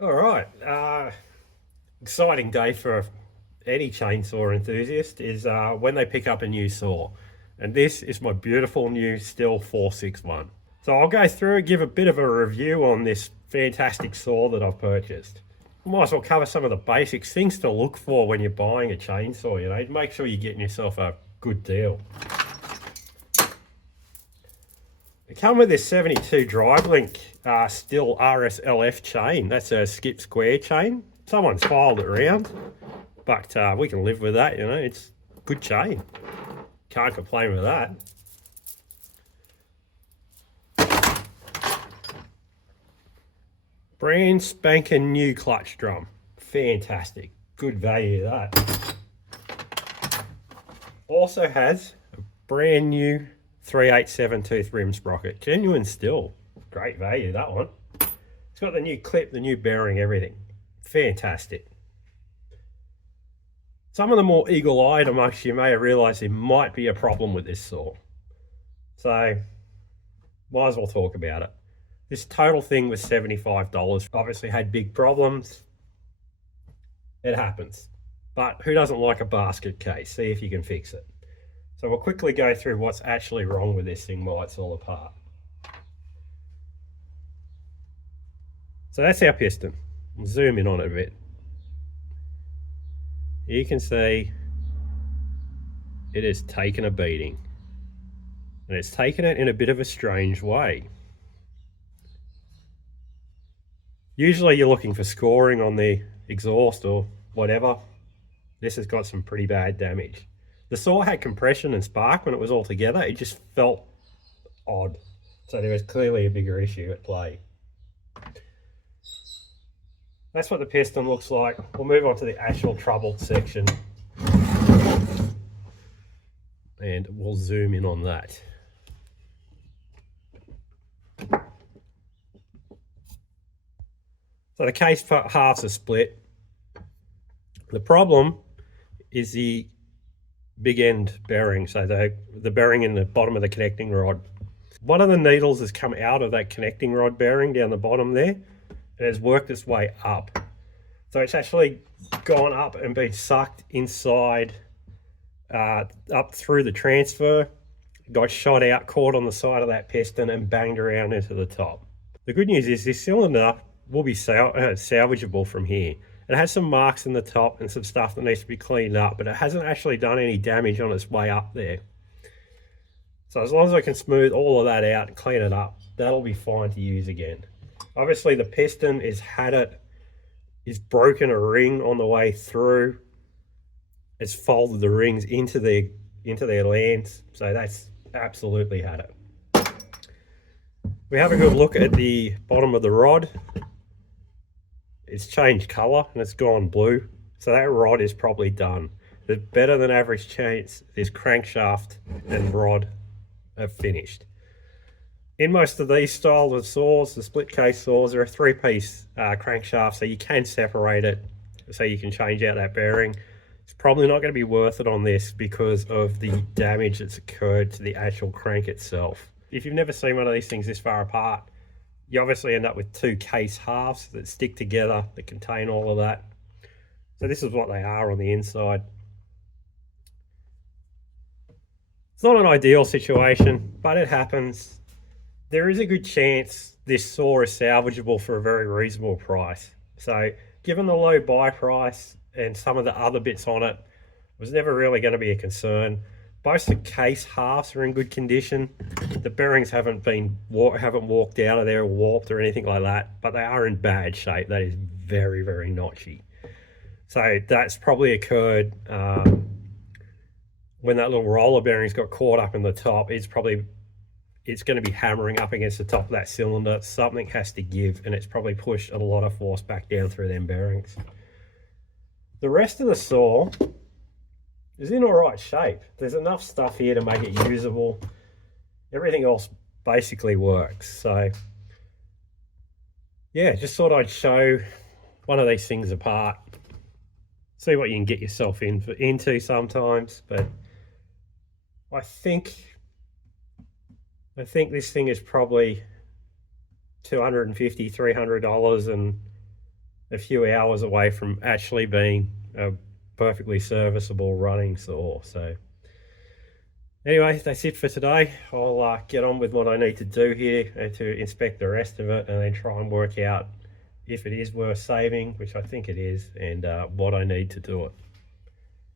All right. Exciting day for any chainsaw enthusiast is when they pick up a new saw. And this is my beautiful new Stihl 461. So I'll go through and give a bit of a review on this fantastic saw that I've purchased. Might as well cover some of the basics, things to look for when you're buying a chainsaw, make sure you're getting yourself a good deal. They come with this 72 drive link Stihl RSLF chain. That's a skip square chain. Someone's filed it around, but we can live with that, it's a good chain. Can't complain with that. Brand spanking new clutch drum. Fantastic. Good value that. Also has a brand new 387 tooth rim sprocket. Genuine Stihl. Great value, that one. It's got the new clip, the new bearing, everything. Fantastic. Some of the more eagle-eyed amongst you may have realised there might be a problem with this saw. So, might as well talk about it. This total thing was $75. Obviously had big problems. It happens. But who doesn't like a basket case? See if you can fix it. So we'll quickly go through what's actually wrong with this thing, why it's all apart. So that's our piston. I'll zoom in on it a bit. You can see it has taken a beating. And it's taken it in a bit of a strange way. Usually you're looking for scoring on the exhaust or whatever. This has got some pretty bad damage. The saw had compression and spark when it was all together. It just felt odd. So there was clearly a bigger issue at play. That's what the piston looks like. We'll move on to the actual troubled section. And we'll zoom in on that. So the case halves are split. The problem is the big end bearing, so the bearing in the bottom of the connecting rod. One of the needles has come out of that connecting rod bearing down the bottom there, and has worked its way up. So it's actually gone up and been sucked inside, up through the transfer, got shot out, caught on the side of that piston and banged around into the top. The good news is this cylinder will be salvageable from here. It has some marks in the top and some stuff that needs to be cleaned up, but it hasn't actually done any damage on its way up there. So as long as I can smooth all of that out and clean it up, that'll be fine to use again. Obviously the piston is broken a ring on the way through. It's folded the rings into their lands, so that's absolutely had it. We have a good look at the bottom of the rod. It's changed color and it's gone blue, so that rod is probably done. There's better than average chance this crankshaft and rod are finished. In most of these styles of saws, the split case saws, are a three-piece crankshaft, so you can separate it, so you can change out that bearing. It's probably not going to be worth it on this because of the damage that's occurred to the actual crank itself. If you've never seen one of these things this far apart, you obviously end up with two case halves that stick together that contain all of that. So this is what they are on the inside. It's not an ideal situation, but it happens. There is a good chance this saw is salvageable for a very reasonable price. So given the low buy price and some of the other bits on it, it was never really going to be a concern. Both the case halves are in good condition. The bearings haven't walked out of there or warped or anything like that, but they are in bad shape. That is very, very notchy. So that's probably occurred when that little roller bearings got caught up in the top. It's going to be hammering up against the top of that cylinder. Something has to give, and it's probably pushed a lot of force back down through them bearings. The rest of the saw is in all right shape. There's enough stuff here to make it usable. Everything else basically works. So yeah, just thought I'd show one of these things apart. See what you can get yourself into sometimes. But I think this thing is probably $250, $300, and a few hours away from actually being a perfectly serviceable running saw. So anyway, that's it for today. I'll get on with what I need to do here and to inspect the rest of it, and then try and work out if it is worth saving, which I think it is, and what I need to do it.